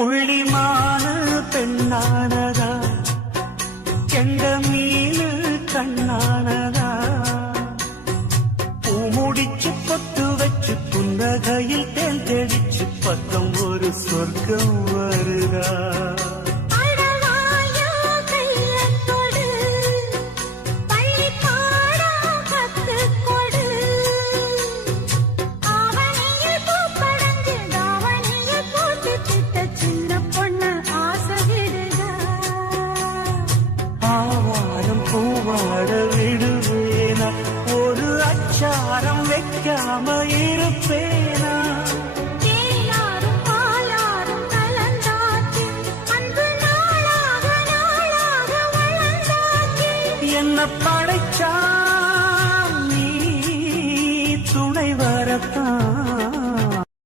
புள்ளிமான பெண்ணானதா கெண்ட மீனு கண்ணானதா பூ முடிச்சு பொட்டு வச்சு புன்னகையில் தேன் தெளிச்சு பக்கம் ஒரு சொர்க்கம்